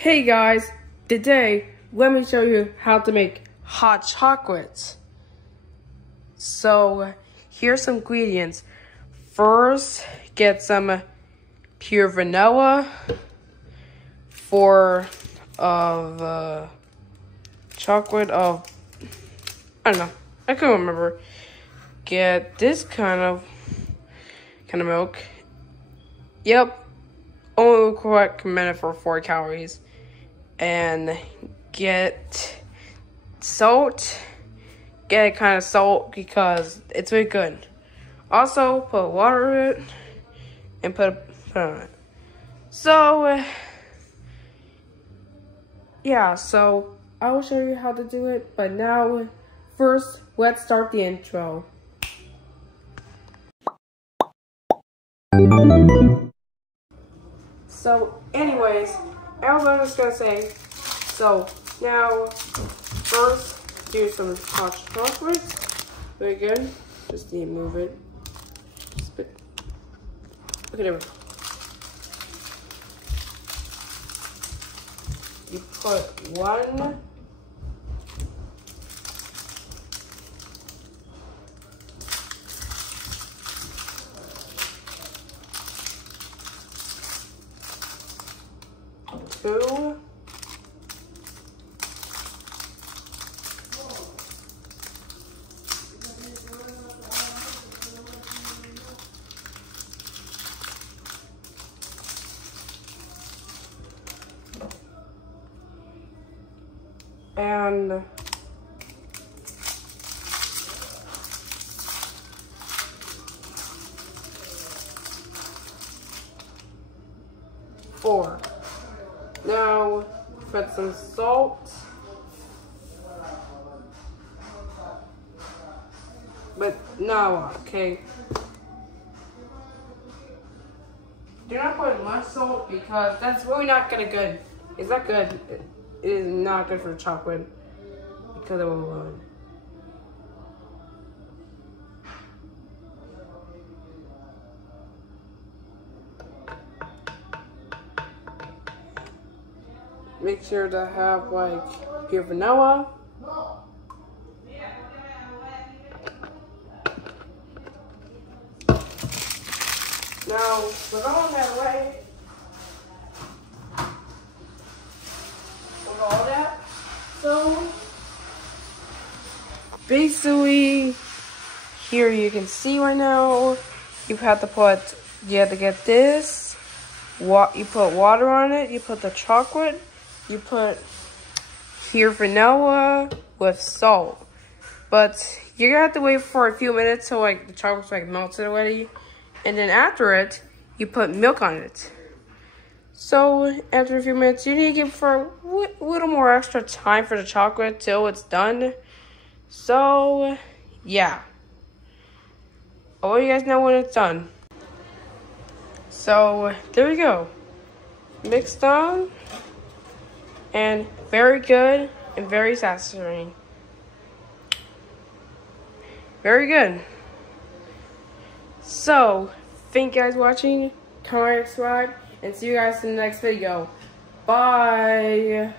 Hey guys, today let me show you how to make hot chocolate. So here's some ingredients. First, get some pure vanilla, 4 of chocolate of, I don't know, I can't remember. Get this kind of milk. Yep, only recommended for 4 calories. And get salt. Get kind of salt because it's very good. Also, put water in it and put on it. So, yeah, so I will show you how to do it. But now, first, let's start the intro. So, anyways, I'm just gonna say, so now, first, do some hot chocolate. Very good. Just need to move it. Okay, there we go. You put 1. 2. And 4. Now, put some salt. But no, okay. Do not put much salt because that's really not gonna good. It's not good. It is not good for chocolate because it will ruin. Make sure to have like pure vanilla. Now, we're going that way. With all that. So, basically, here you can see right now, you have to get this. You put water on it, you put the chocolate, you put here vanilla with salt. But you're gonna have to wait for a few minutes till like the chocolate's like melted already. And then after it, you put milk on it. So after a few minutes, you need to give for a little more extra time for the chocolate till it's done. So yeah, I'll let you guys know when it's done. So there you go, mixed on, and very good and very satisfying. Very good. So, thank you guys for watching. Comment, subscribe, and see you guys in the next video. Bye.